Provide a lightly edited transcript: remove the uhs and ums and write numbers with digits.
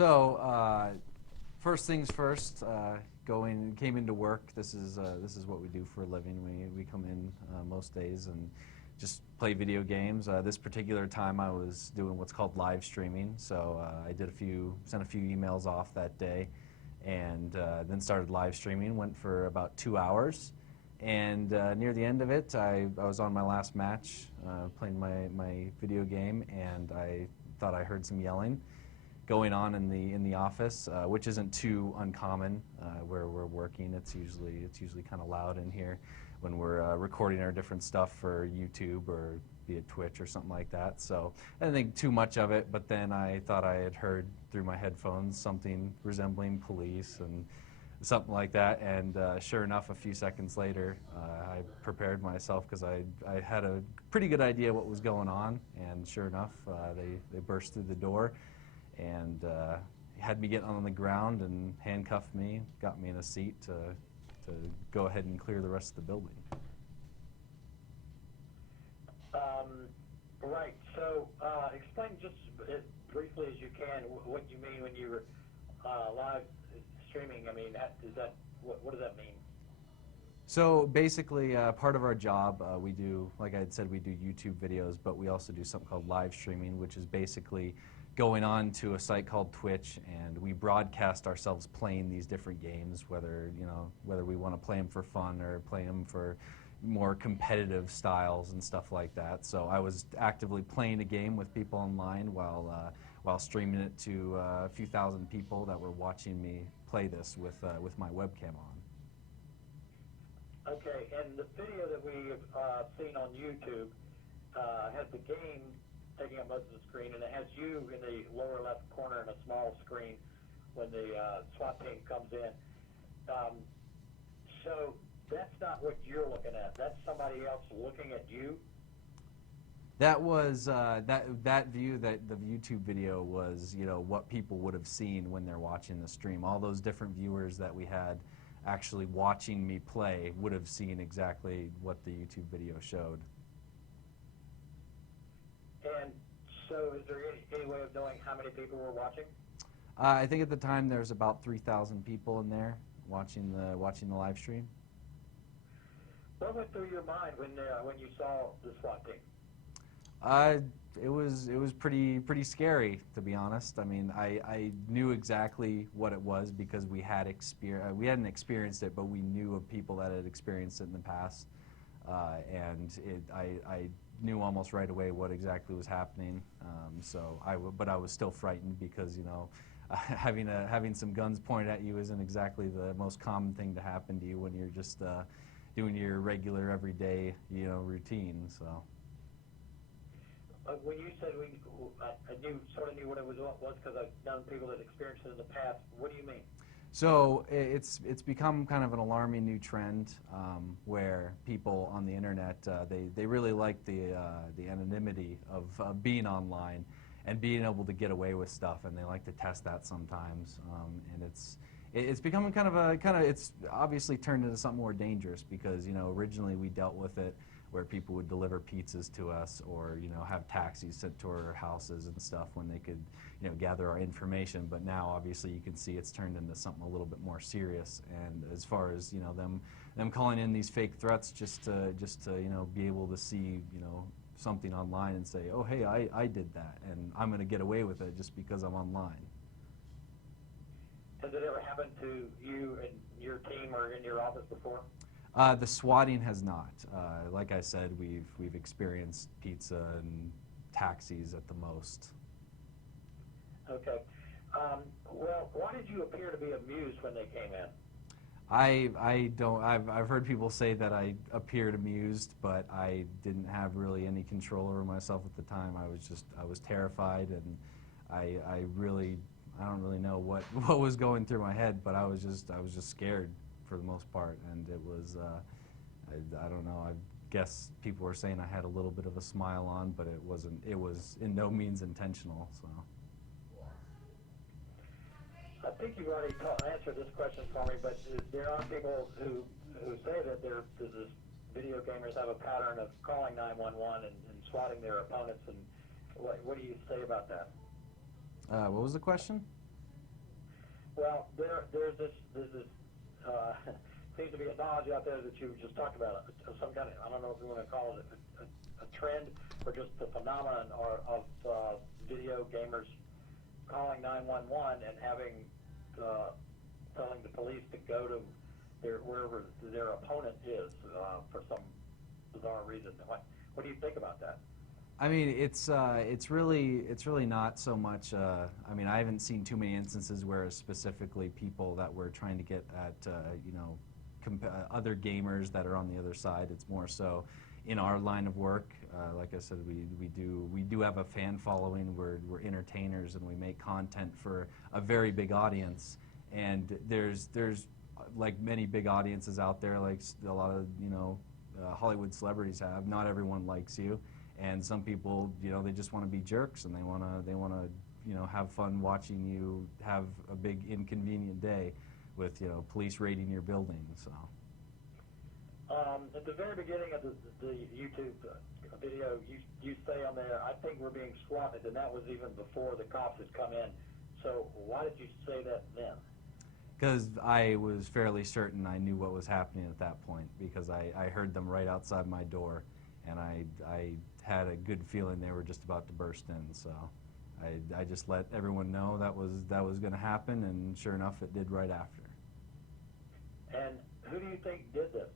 So, first things first, came into work. This is what we do for a living. We come in most days and just play video games. This particular time I was doing what's called live streaming. So I sent a few emails off that day, and then started live streaming. Went for about 2 hours, and near the end of it, I was on my last match, playing my video game, and I thought I heard some yelling going on in the office, which isn't too uncommon where we're working. It's usually kind of loud in here when we're recording our different stuff for YouTube or be it Twitch or something like that. So I didn't think too much of it, but then I thought I had heard through my headphones something resembling police and something like that, and sure enough, a few seconds later, I prepared myself because I had a pretty good idea what was going on, and sure enough, they burst through the door and had me get on the ground and handcuffed me, got me in a seat to go ahead and clear the rest of the building. Right. So explain just as briefly as you can what you mean when you're live streaming. I mean, what does that mean? So basically, part of our job, we do, like I had said, we do YouTube videos, but we also do something called live streaming, which is basically going on to a site called Twitch, and we broadcast ourselves playing these different games, whether we want to play them for fun or play them for more competitive styles and stuff like that. So I was actively playing a game with people online while streaming it to a few thousand people that were watching me play this with my webcam on. Okay, and the video that we've seen on YouTube has the game taking up most of the screen, and it has you in the lower left corner in a small screen when the SWAT team comes in. So that's not what you're looking at. That's somebody else looking at you. That was that view, that the YouTube video was, what people would have seen when they're watching the stream. All those different viewers that we had actually watching me play would have seen exactly what the YouTube video showed. And so is there any way of knowing how many people were watching? I think at the time there was about 3,000 people in there watching the live stream. What went through your mind when you saw the SWAT team? It was pretty scary, to be honest. I mean, I knew exactly what it was because we hadn't experienced it, but we knew of people that had experienced it in the past, and I knew almost right away what exactly was happening. But I was still frightened because having some guns pointed at you isn't exactly the most common thing to happen to you when you're just doing your regular everyday routine. So. When you said I sort of knew what it was because I've known people that experienced it in the past. What do you mean? So it's become kind of an alarming new trend where people on the internet they really like the anonymity of being online and being able to get away with stuff, and they like to test that sometimes. And it's becoming it's obviously turned into something more dangerous because originally we dealt with it where people would deliver pizzas to us or have taxis sent to our houses and stuff when they could gather our information. But now obviously you can see it's turned into something a little bit more serious, and as far as them calling in these fake threats just to be able to see something online and say, oh hey, I did that and I'm going to get away with it just because I'm online. Has it ever happened to you and your team or in your office before? The swatting has not. Like I said, we've experienced pizza and taxis at the most. Okay. Well, why did you appear to be amused when they came in? I've heard people say that I appeared amused, but I didn't have really any control over myself at the time. I was terrified, and I don't really know what was going through my head, but I was just scared for the most part, and it was I don't know, I guess people were saying I had a little bit of a smile on, but it was in no means intentional. So I think you've already answered this question for me, but there are people who say that this video gamers have a pattern of calling 911 and swatting their opponents, and what do you say about that? What was the question? Well, there's this seems to be a knowledge out there that you just talked about, some kind of, I don't know if you want to call it a trend or just the phenomenon of video gamers calling 911 and having telling the police to go to wherever their opponent is for some bizarre reason. What do you think about that? I mean, it's really not so much. I mean, I haven't seen too many instances where it's specifically people that were trying to get at you know, other gamers that are on the other side. It's more so in our line of work. Like I said, we do have a fan following. We're entertainers and we make content for a very big audience. And there's like many big audiences out there, like a lot of, you know, Hollywood celebrities have. Not everyone likes you. And some people, you know, they just want to be jerks and they want to, you know, have fun watching you have a big inconvenient day with, you know, police raiding your building. So. At the very beginning of the YouTube video, you say on there, I think we're being swatted, and that was even before the cops had come in. So why did you say that then? Because I was fairly certain I knew what was happening at that point, because I heard them right outside my door, and I had a good feeling they were just about to burst in. So I just let everyone know that was going to happen, and sure enough, it did right after. And who do you think did this?